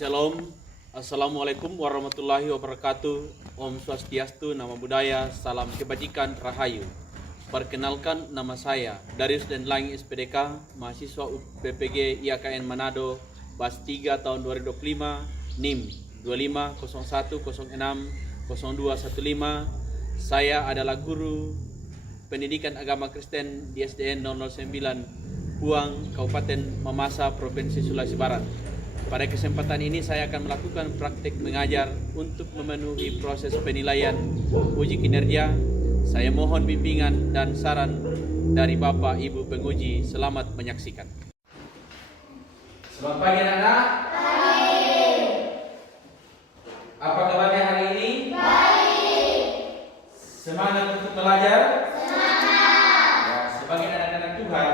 Shalom, Assalamualaikum warahmatullahi wabarakatuh. Om Swastiastu, Namo Buddhaya, salam kebajikan, rahayu. Perkenalkan, nama saya Darius Denlangi SPDK, mahasiswa UPPG IAKN Manado, Bas 3 tahun 2025, NIM 2501060215. Saya adalah guru pendidikan agama Kristen di SDN 009 Puang, Kabupaten Mamasa, Provinsi Sulawesi Barat. Pada kesempatan ini saya akan melakukan praktik mengajar untuk memenuhi proses penilaian uji kinerja. Saya mohon bimbingan dan saran dari Bapak Ibu penguji. Selamat menyaksikan. Selamat pagi anak-anak. Baik. Apa kabarnya hari ini? Baik. Semangat untuk belajar? Semangat. Ya, sebagai anak-anak Tuhan,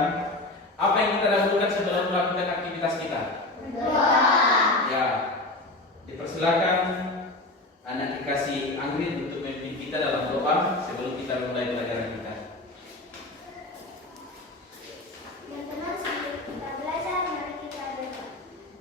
apa yang kita dahulukan sebelum melakukan aktivitas kita? Ya, dipersilakan anak dikasih Anggrek untuk memimpin kita dalam doa sebelum kita mulai pelajaran kita. Yang teman, sebelum kita belajar, mari kita berdoa.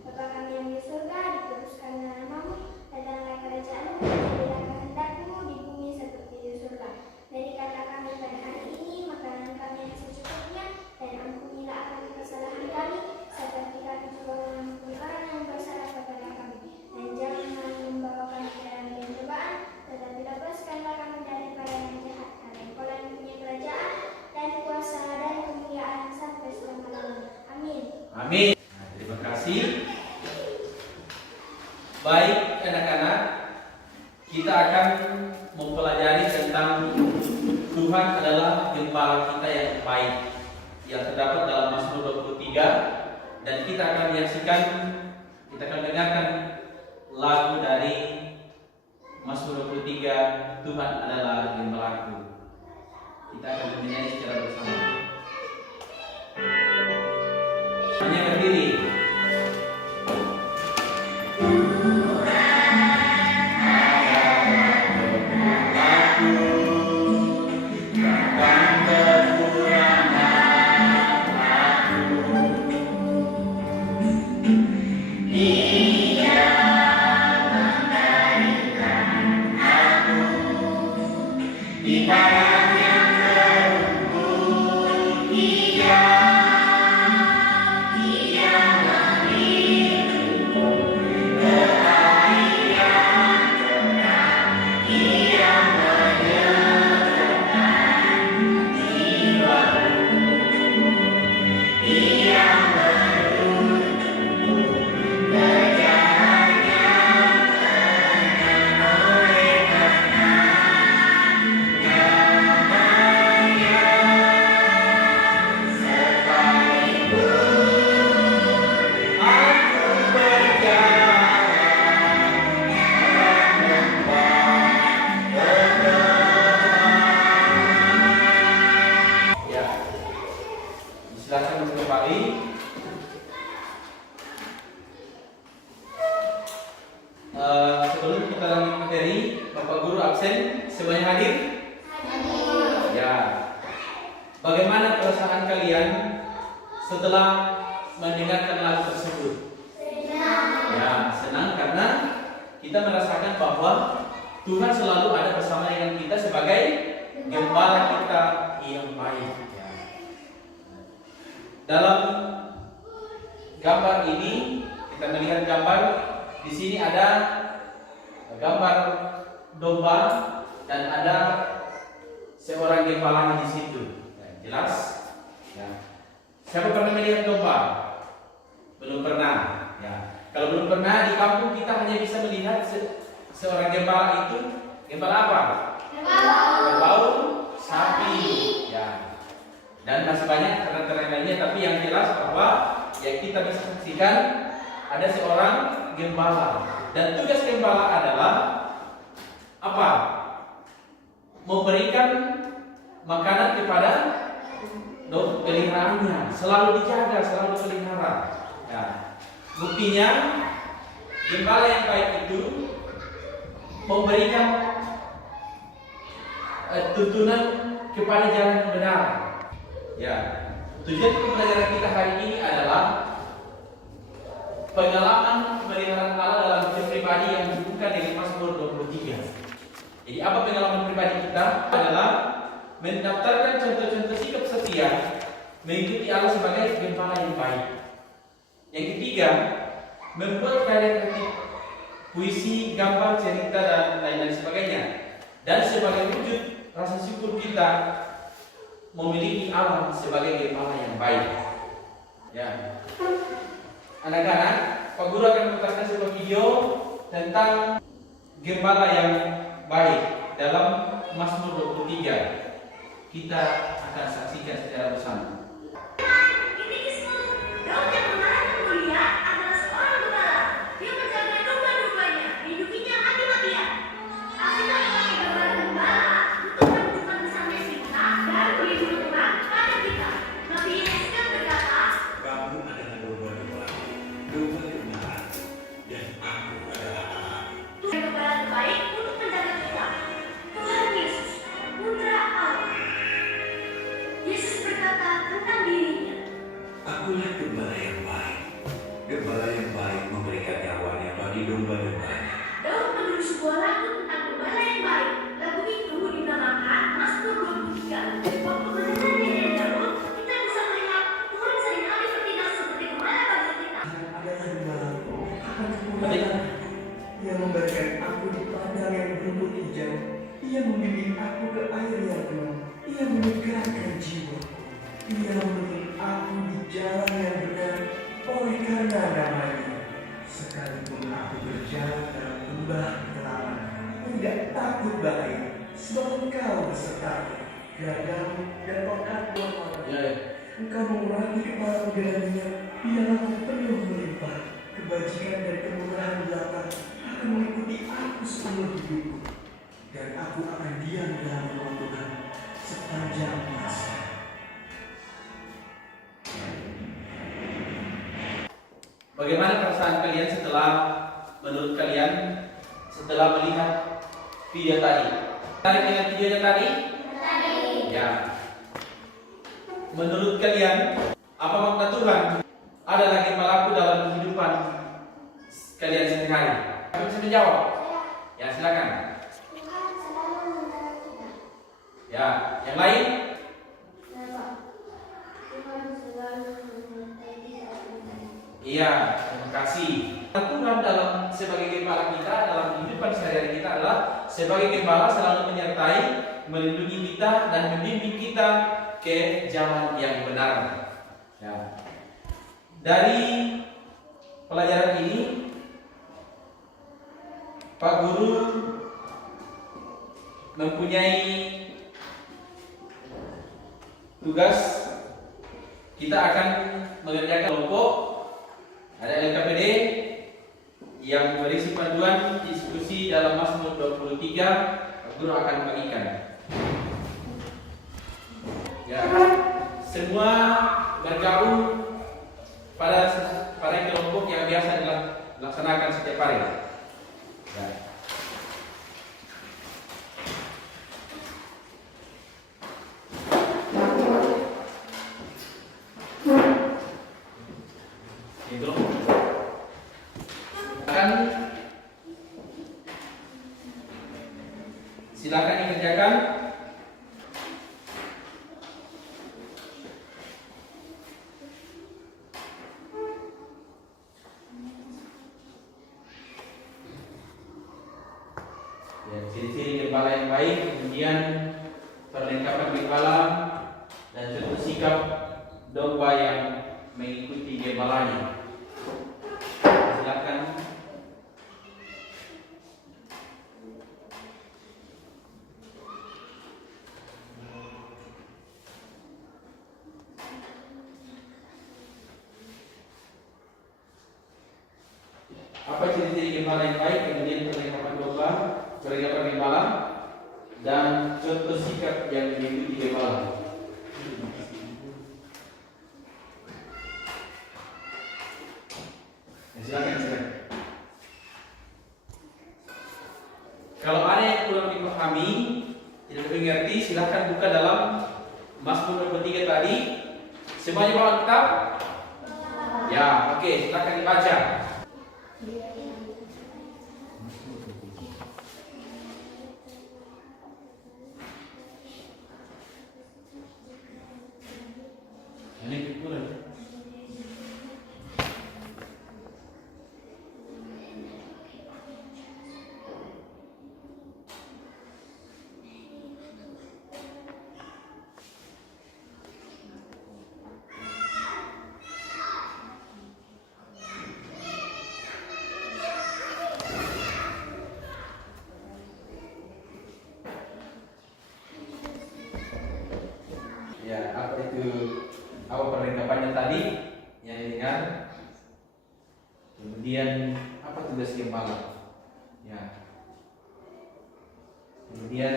Bapa kami yang di surga, dikuduskanlah namamu, datanglah kerajaanmu, jadilah kehendakmu di bumi seperti di surga. Berikanlah kami pada hari ini makanan kami yang secukupnya, dan ampunilah akan kesalahan kami, seperti kami juga mengampuni orang yang bersalah kepada kami. Dan jangan membawa kami ke dalam pencobaan, tetapi lepaskanlah kami daripada yang jahat. Karena Engkau yang punya kerajaan dan kuasa dan kemuliaan sampai selama-lamanya. Amin. Amin. Nah, terima kasih. Baik anak-anak, kita akan mempelajari tentang Tuhan adalah gembala kita yang baik, yang terdapat dalam Mazmur 23. Dan kita akan menyaksikan, kita akan dengarkan lagu dari Mazmur 23, Tuhan adalah gembalaku. Kita akan menyanyi secara bersama. Hanya berdiri. Sebelum kita lanjut materi, Bapak Guru absen, semuanya hadir? Hadir. Ya. Bagaimana perasaan kalian setelah mendengarkan lagu tersebut? Senang. Ya, senang karena kita merasakan bahwa Tuhan selalu ada bersama dengan kita sebagai gembala kita yang baik. Ya. Dalam gambar ini kita melihat gambar. Di sini ada gambar domba dan ada seorang gembalanya di situ. Ya, jelas? Ya. Siapa pernah melihat domba? Belum pernah. Ya. Kalau belum pernah, di kampung kita hanya bisa melihat seorang gembala itu. Gembala apa? Kerbau, sapi. Ya. Dan masih banyak terang-terang lainnya. Tapi yang jelas bahwa yang kita bisa saksikan ada seorang gembala, dan tugas gembala adalah apa? Memberikan makanan kepada peliharaannya, selalu dijaga, selalu pelihara. Ya. Buktinya gembala yang baik itu memberikan tuntunan kepada jalan yang benar. Ya, tujuan pembelajaran kita hari ini adalah pengalaman pemeliharaan Allah Jadi apa pengalaman pribadi kita adalah mendaftarkan contoh-contoh sikap setia mengikuti Allah sebagai gembala yang baik. Yang ketiga, membuat karya kreatif, puisi, gambar, cerita, dan lain-lain sebagainya. Dan sebagai wujud rasa syukur kita memiliki Allah sebagai gembala yang baik. Ya, anak-anak, Pak Guru akan memutarkan sebuah video tentang gembala yang baik dalam Mazmur 23. Kita akan saksikan secara bersama. Ini kisah Daud yang kemarin mulia adalah seorang gembala. Dia menjaga domba-dombanya, melindunginya mati-matian. Akhirnya sebagai gambaran gembala untuk menunjukkan besarnya cinta dan pelindungan Tuhan pada kita. Nabi Yesaya berkata, Kamu adalah domba-domba, domba-domba, dan aku adalah Allah. Tuhan gembala terbaik untuk menjaga kita. Tuhan Yesus, Putra Allah. Yesus berkata tentang dirinya, Akulah gembala yang baik. Gembala yang baik memberikan nyawanya bagi domba-dombanya. Daud menulis sebuah lagu tentang gembala yang baik. Lagu itu dinamakan Mazmur 23. Waktu mendengarnya dari Daud, kita bisa melihat Tuhan seringkali bertindak seperti gembala bagi kita. Adalah gembalaku, akan kemurahan. Ia memberikan aku di padang yang berumput hijau. Ia membimbing aku ke air yang tenang. Ia menyegarkan jiwaku. Ia menuntun aku di jalan yang benar oleh karena namanya. Sekalipun aku berjalan dalam lembah kelaman, tidak takut bahaya, sebab Engkau besertaku. Gadamu dan tongkatmu Engkau mengurapi kepala dengan minyak, biarlah aku penuh melimpah. Kebajikan dan kemurahan belakang akan mengikuti aku seumur hidupku. Dan aku akan diam dalam rumah Tuhan sepanjang masa. Bagaimana perasaan kalian menurut kalian setelah melihat video tadi? Tertarik dengan videonya tadi? Ya. Menurut kalian, apa makna Tuhan ada lagi malaku dalam kehidupan kalian sehari-hari? Kalian bisa menjawab? Ya, silakan. Tuhan selalu menolong kita. Ya, yang lain? Kenapa? Tuhan selalu menyertai kita. Iya, terima kasih. Tuhan dalam sebagai gembala kita dalam kehidupan sehari-hari kita adalah sebagai gembala selalu menyertai, melindungi kita dan membimbing kita ke jalan yang benar. Ya. Dari pelajaran ini, Pak Guru mempunyai tugas. Kita akan mengerjakan kelompok. Ada LKPD yang berisi panduan diskusi dalam Mazmur 23. Pak Guru akan bagikan. Ya, semua bergabung pada kelompok yang biasa dilaksanakan setiap hari. Ya. Itu akan silakan dikerjakan. Ya, ciri-ciri gembala yang baik, kemudian perlengkapan gembala dan contoh sikap domba yang mengikuti gembalanya. Silakan. Apa ciri-ciri gembala yang baik, kemudian perlengkapan domba, perlengkapan gembala, dan contoh sikap yang mengikuti gembala. Silakan. Kalau ada yang kurang dipahami, tidak mengerti, silakan buka dalam Mazmur 23 tadi. Semuanya bawa kitab? Ya, oke, silakan dibaca. belajar. Kemudian apa tugas gembala? Ya. Kemudian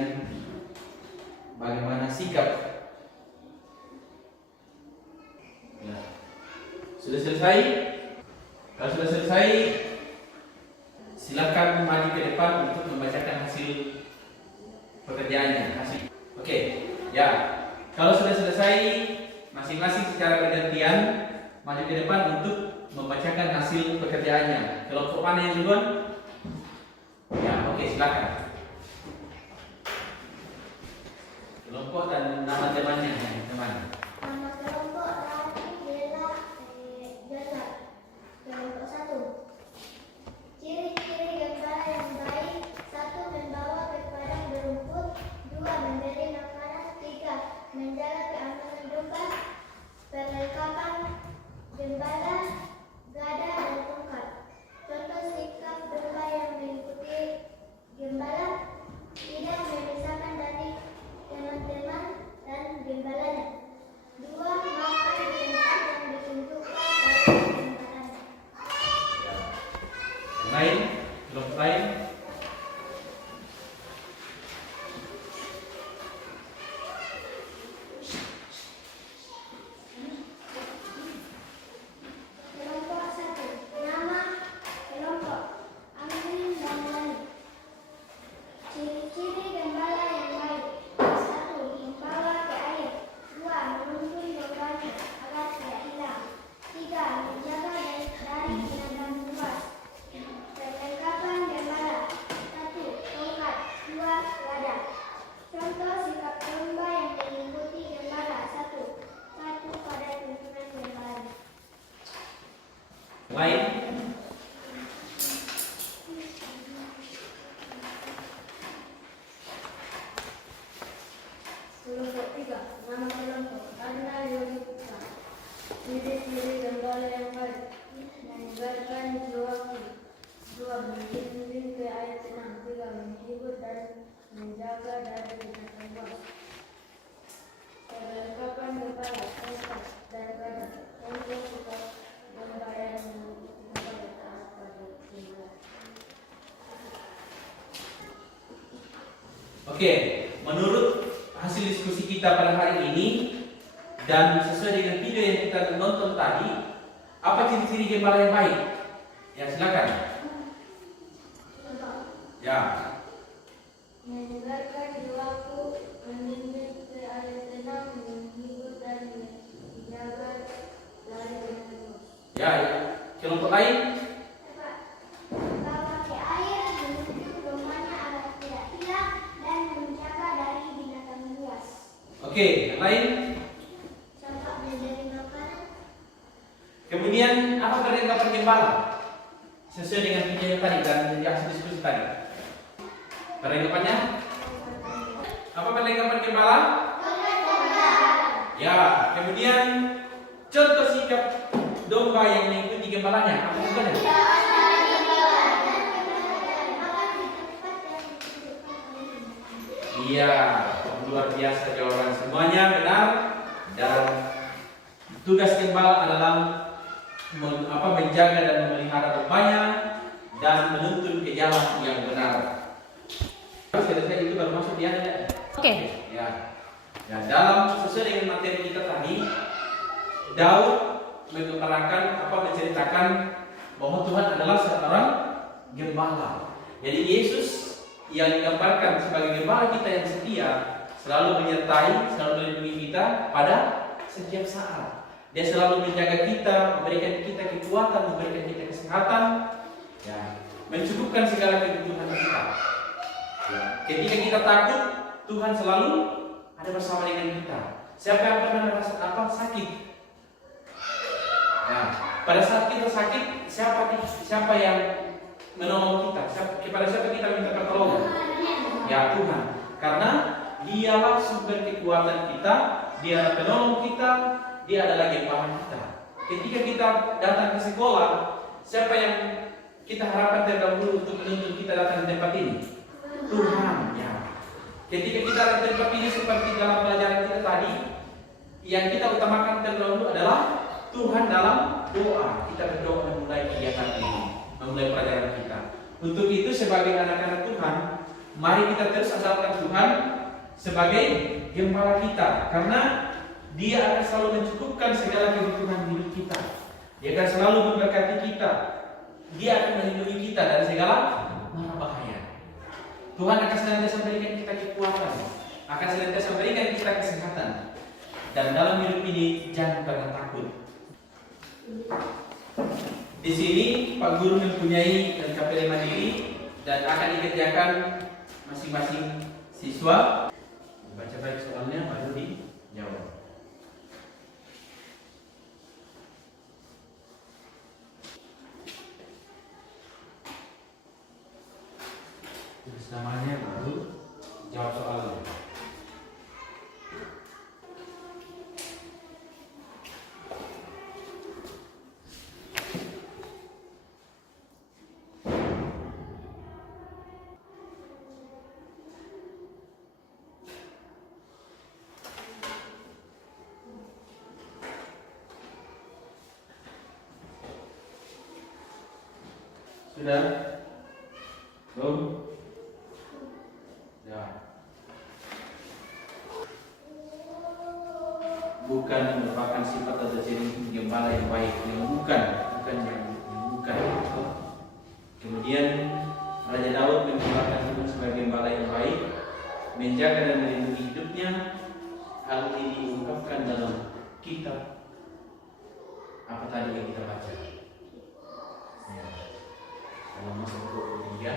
bagaimana sikap? Ya. Sudah selesai? Kalau sudah selesai, silakan maju ke depan untuk membacakan hasil pekerjaannya. Oke, ya. Kalau sudah selesai, masing-masing secara bergantian maju ke depan untuk membacakan hasil pekerjaannya. Kelompok mana yang duluan? Ya, oke, silakan. Kelompok dan nama temannya, teman. Nama kelompok Rani, Bella, Gaza. Kelompok 1. Ciri-ciri gembala yang baik: 1. Membawa ke padang berumput. 2. Memberi makanan. 3. Menjaga keamanan domba. Perlengkapan gembala: gada dan tongkat. Contoh sikap domba yang mengikuti gembala: tidak memisahkan dari teman-teman dan gembalanya. 2. Makan di tempat yang ditentukan oleh gembalanya. Yang lain, kelompok lain. Kelompok 1. Nama kelompok Amrin dan Lani. Ciri-ciri gembala yang baik: 1. Membawa ke air. 2. Menuntun dombanya agar tidak hilang. 3. Menjaga dari binatang buas. Perlengkapan gembala: 1. Tongkat. 2. Gada. Contoh sikap domba yang mengikuti gembala: 1. Patuh pada tuntunan gembala. Yang lain. Kelompok 3. Nama kelompok Arna Yogi Putra. Ciri-ciri gembala yang baik: menyegarkan jiwaku. 2. Membimbing ke air tenang. 3. Menghibur dan menjaga dari binatang buas. Perlengkapan gembala: tongkat dan gada. Contoh sikap domba yang mengikuti gembala: taat pada gembala. Oke, menurut hasil diskusi kita pada hari ini dan sesuai dengan video yang kita tonton tadi, apa ciri-ciri gembala yang baik? Ya, silakan. Ya. Menyegarkan jiwaku, membimbing ke air tenang, menghibur dan menjaga dari binatang buas. Ya, kelompok lain. Membawa ke air, menuntun dombanya agar tidak hilang, dan menjaga dari binatang buas. Oke, yang lain. Contoh memberi makanan. Kemudian apa perlengkapan gembala? Sesuai dengan video yang tadi dan yang hasil diskusi tadi. Perlengkapannya? Apa perlengkapan gembala? Ya, kemudian contoh sikap domba yang mengikuti gembalanya. Apa contohnya? Iya, luar biasa jawaban semuanya benar. Dan tugas gembala adalah menjaga dan memelihara dombanya dan menuntun ke jalan yang benar. Selesai itu baru masuk dia. Oke. Ya. Ya, dalam sesuai dengan materi kita tadi, Daud menceritakan bahwa Tuhan adalah seorang gembala. Jadi Yesus yang digambarkan sebagai gembala kita yang setia, selalu menyertai, selalu melindungi kita pada setiap saat. Dia selalu menjaga kita, memberikan kita kekuatan, memberikan kita kesehatan, ya, mencukupkan segala kebutuhan kita. Ya. Ketika kita takut, Tuhan selalu ada bersama dengan kita. Siapa yang pernah merasa sakit? Nah, pada saat kita sakit, siapa yang menolong kita? Kepada siapa kita minta pertolongan? Ya, Tuhan. Karena Dialah sumber kekuatan kita, Dia adalah penolong kita, Dia adalah gembala kita. Ketika kita datang ke sekolah, siapa yang kita harapkan terdahulu untuk menuntun kita datang ke tempat ini? Tuhan. Ya. Ketika kita datang ke tempat ini seperti dalam pelajaran kita tadi, yang kita utamakan terdahulu adalah Tuhan dalam doa, kita berdoa memulai kegiatan ini, memulai pelajaran kita. Untuk itu sebagai anak-anak Tuhan, mari kita terus andalkan Tuhan sebagai gembala kita, karena Dia akan selalu mencukupkan segala kebutuhan hidup kita. Dia akan selalu memberkati kita. Dia akan melindungi kita dari segala mara bahaya. Tuhan akan senantiasa memberikan kita kekuatan, akan senantiasa memberikan kita kesehatan. Dan dalam hidup ini jangan pernah takut. Di sini Pak Guru mempunyai KPD mandiri dan akan dikerjakan masing-masing siswa. Baca baik soalnya baru dijawab. Tulis namanya baru jawab soalnya. Sudah? Belum? Ya. Bukan merupakan sifat atau ciri gembala yang baik, yang bukan yang bukan. Kemudian Raja Daud menempatkan Tuhan sebagai gembala yang baik, menjaga dan melindungi hidupnya. Hal ini diungkapkan dalam kitab apa tadi yang kita baca? Ya. Dalam Mazmur 23.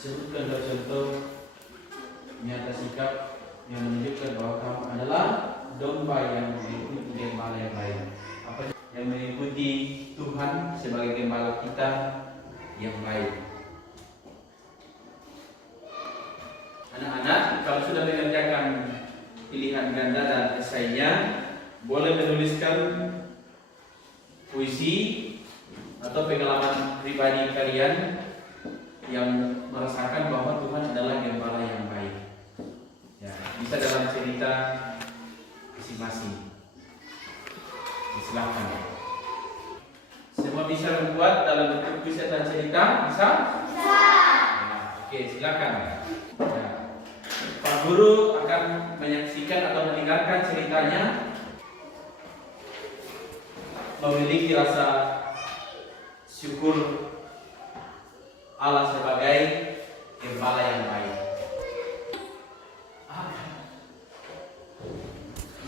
Sebutkan contoh nyata sikap yang menunjukkan bahwa kamu adalah domba yang mengikuti gembala yang baik. Apa yang mengikuti Tuhan sebagai gembala kita yang baik. Anak-anak, kalau sudah mengerjakan pilihan ganda dan esainya, boleh menuliskan puisi atau pengalaman pribadi kalian yang merasakan bahwa Tuhan adalah gembala yang baik. Ya, bisa dalam cerita masing-masing. Silakan. Semua bisa membuat dalam bentuk puisi dan cerita, bisa? Bisa. Nah, oke, silakan. Ya. Pak Guru akan menyaksikan atau mendengarkan ceritanya, memiliki rasa syukur Allah sebagai gembala yang baik.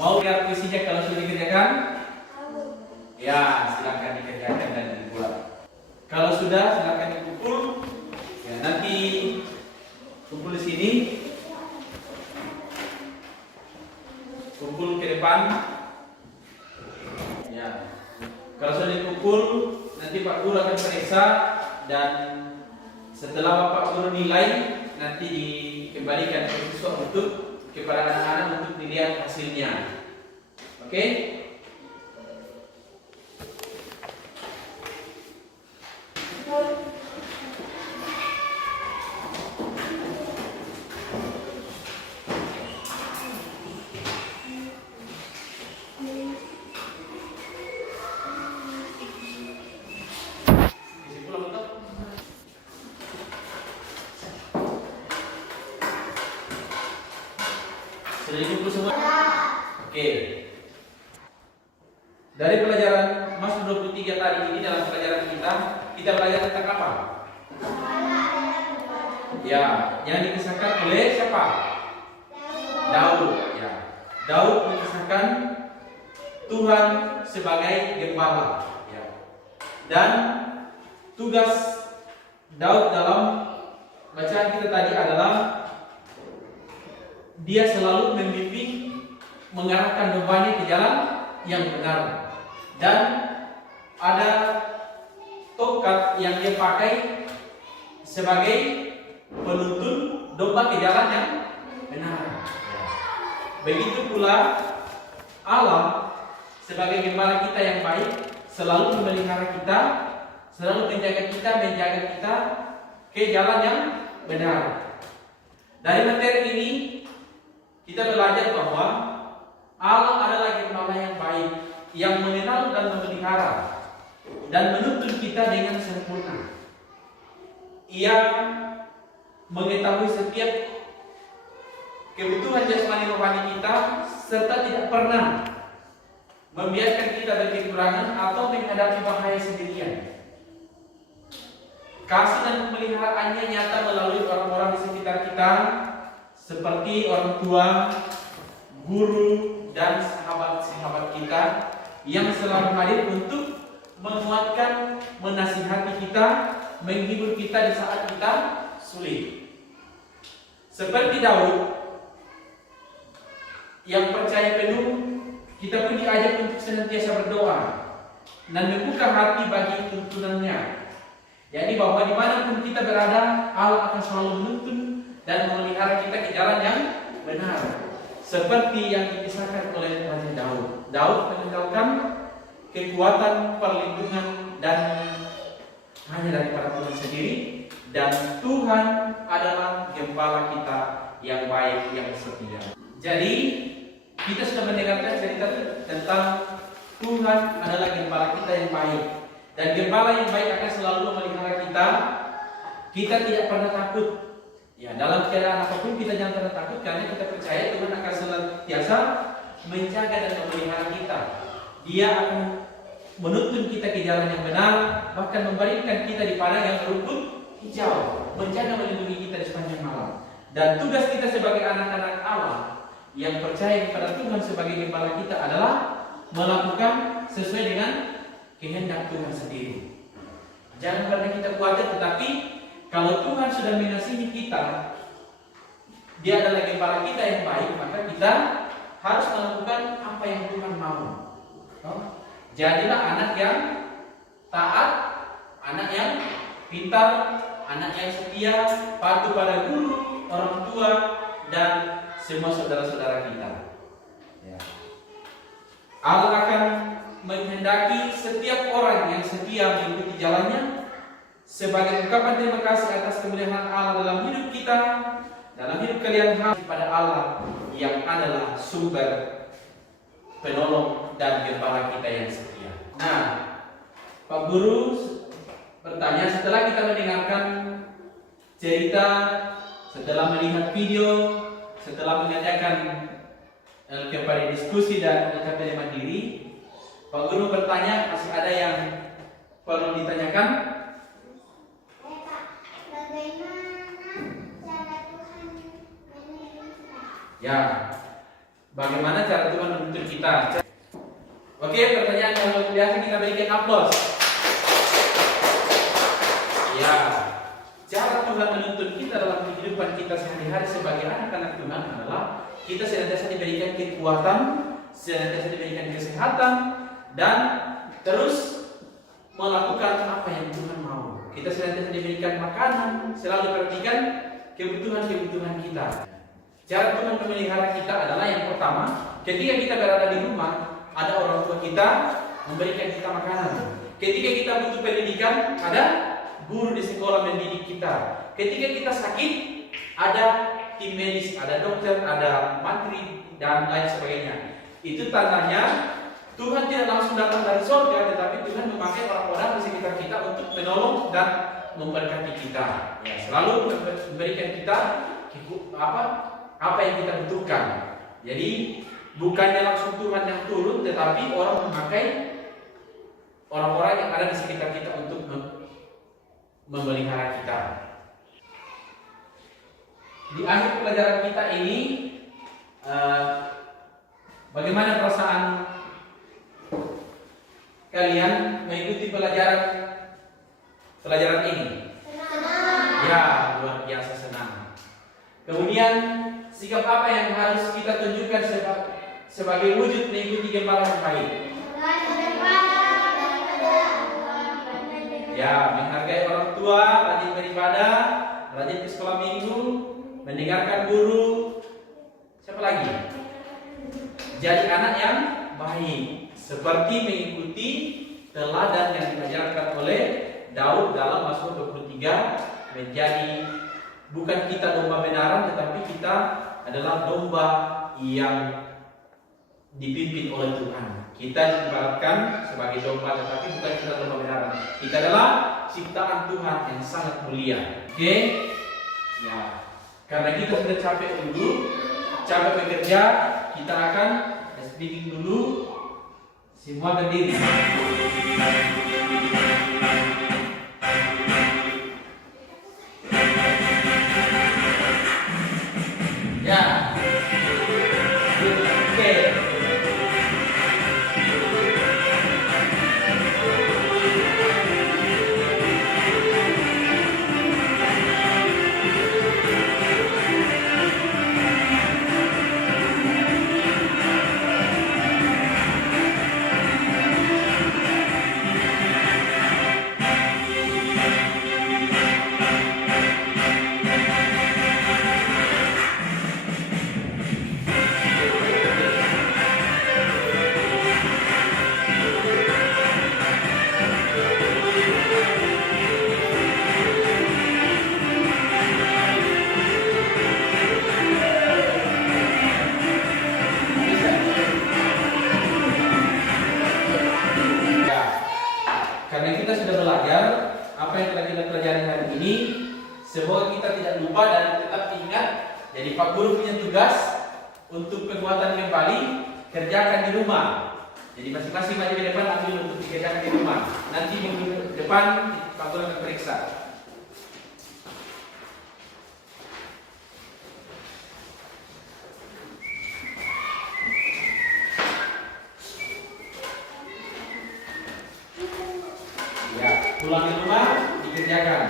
Mau lihat puisinya kalau sudah dikerjakan? Ya, silakan dikerjakan dan dibuat. Kalau sudah, silakan dipukul. Ya, nanti kumpul di sini. Kumpul ke depan. Ya. Kalau sudah dipukul, nanti Pak Guru akan periksa dan setelah Bapak Guru nilai, nanti dikembalikan ke siswa kepada anak-anak untuk dilihat hasilnya. Oke? Sudah dikumpul semua? Oke. Dari pelajaran Mazmur 23 tadi ini, dalam pelajaran kita belajar tentang apa? Ya, yang dikisahkan oleh siapa? Daud. Ya. Daud mengisahkan Tuhan sebagai gembala. Ya. Dan tugas Daud dalam bacaan kita tadi adalah dia selalu membimbing, mengarahkan dombanya ke jalan yang benar. Dan ada tongkat yang dia pakai sebagai penuntun domba ke jalan yang benar. Begitu pula Allah sebagai gembala kita yang baik, selalu memelihara kita, selalu menjaga kita ke jalan yang benar. Dari materi ini kita belajar bahwa Allah adalah gembala yang baik, yang mengenal dan memelihara dan menuntun kita dengan sempurna. Ia mengetahui setiap kebutuhan jasmani rohani kita serta tidak pernah membiarkan kita berkekurangan atau menghadapi bahaya sendirian. Kasih dan pemeliharaannya nyata melalui orang-orang di sekitar kita seperti orang tua, guru, dan sahabat-sahabat kita yang selalu hadir untuk menguatkan, menasihati kita, menghibur kita di saat kita sulit. Seperti Daud yang percaya penuh, kita pun diajak untuk senantiasa berdoa dan membuka hati bagi tuntunannya. Jadi bahwa dimanapun kita berada, Allah akan selalu menuntun dan memelihara kita ke jalan yang benar. Seperti yang dikisahkan oleh Raja Daud. Daud meninggalkan kekuatan, perlindungan, dan hanya daripada Tuhan sendiri. Dan Tuhan adalah gembala kita yang baik, yang setia. Jadi kita sudah mendengarkan cerita tentang Tuhan adalah gembala kita yang baik. Dan gembala yang baik akan selalu memelihara kita. Kita tidak pernah takut. Ya, dalam keadaan apapun kita jangan pernah takut, karena kita percaya Tuhan akan senantiasa menjaga dan memelihara kita. Dia akan menuntun kita ke jalan yang benar, bahkan memberikan kita di padang yang berumput hijau, menjaga melindungi kita di sepanjang malam. Dan tugas kita sebagai anak-anak Allah yang percaya kepada Tuhan sebagai gembala kita adalah melakukan sesuai dengan kehendak Tuhan sendiri. Jangan pernah kita khawatir, tetapi kalau Tuhan sudah mengasihi kita, Dia adalah gembala kita yang baik, maka kita harus melakukan apa yang Tuhan mau. Jadilah anak yang taat, anak yang pintar, anak yang setia, patuh pada guru, orang tua, dan semua saudara-saudara kita. Ya. Allah akan menghendaki setiap orang yang setia mengikuti jalannya sebagai ungkapan terima kasih atas kemuliaan Allah dalam hidup kita, dalam hidup kalian kepada Allah yang adalah sumber penolong dan gembala kita yang setia. Nah, Pak Guru bertanya, setelah kita mendengarkan cerita, setelah melihat video, setelah mengadakan kepada diskusi dan LKPD Mandiri, Pak Guru bertanya, masih ada yang perlu ditanyakan? Ya, bagaimana cara Tuhan menuntun kita? Oke, pertanyaan yang luar biasa, kita berikan aplaus. Ya, cara Tuhan menuntun kita dalam kehidupan kita sehari-hari sebagai anak-anak Tuhan adalah kita senantiasa diberikan kekuatan, senantiasa diberikan kesehatan, dan terus melakukan apa yang Tuhan mau. Kita senantiasa diberikan makanan, selalu perhatikan kebutuhan-kebutuhan kita. Cara Tuhan memelihara kita adalah yang pertama, ketika kita berada di rumah, ada orang tua kita memberikan kita makanan. Ketika kita butuh pendidikan, ada guru di sekolah mendidik kita. Ketika kita sakit, ada tim medis, ada dokter, ada mantri, dan lain sebagainya. Itu tandanya Tuhan tidak langsung datang dari surga, tetapi Tuhan memakai orang-orang di sekitar kita untuk menolong dan memberkati kita. Ya, selalu memberikan kita apa yang kita butuhkan. Jadi bukannya langsung Tuhan yang turun, tetapi orang memakai orang-orang yang ada di sekitar kita untuk memelihara kita. Di akhir pelajaran kita ini, bagaimana perasaan kalian mengikuti pelajaran ini? Senang. Ya, luar biasa senang. Kemudian sikap apa yang harus kita tunjukkan sebagai wujud mengikuti gembala yang baik? Ya, menghargai orang tua, rajin beribadah, rajin ke sekolah minggu, mendengarkan guru. Siapa lagi? Jadi anak yang baik, seperti mengikuti teladan yang diajarkan oleh Daud dalam Mazmur 23, menjadi bukan kita domba benaran, tetapi kita adalah domba yang dipimpin oleh Tuhan. Kita diibaratkan sebagai domba, tetapi bukan kita domba beneran. Kita adalah ciptaan Tuhan yang sangat mulia. Oke? Ya. Karena kita sudah capek bekerja, kita akan speaking dulu. Semua berdiri. Ya. Oke. Karena kita sudah belajar apa yang telah kita pelajari hari ini, semoga kita tidak lupa dan tetap ingat. Jadi Pak Guru punya tugas untuk penguatan kembali, kerjakan di rumah. Jadi masing-masing maju ke depan, ambil untuk dikerjakan di rumah. Nanti minggu depan Pak Guru akan periksa. Pulang ke rumah dikerjakan.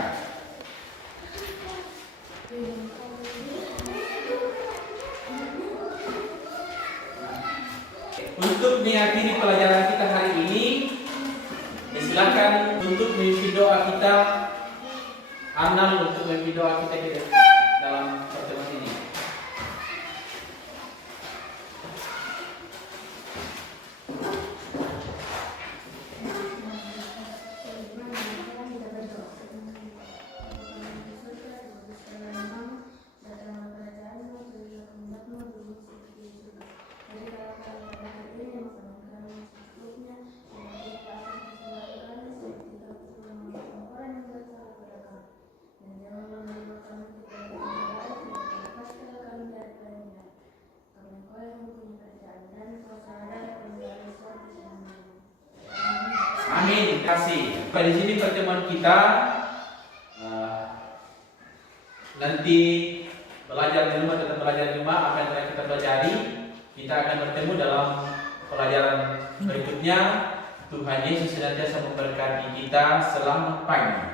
Untuk mengakhiri pelajaran kita hari ini, silakan untuk memimpin doa kita, Anal untuk memimpin doa kita dalam pertemuan ini. Amin, kasih. Pada sini pertemuan kita nanti belajar di rumah, tetap belajar di rumah apa yang telah kita pelajari. Kita akan bertemu dalam pelajaran berikutnya. Tuhan Yesus senantiasa memberkati kita. Selamat pagi.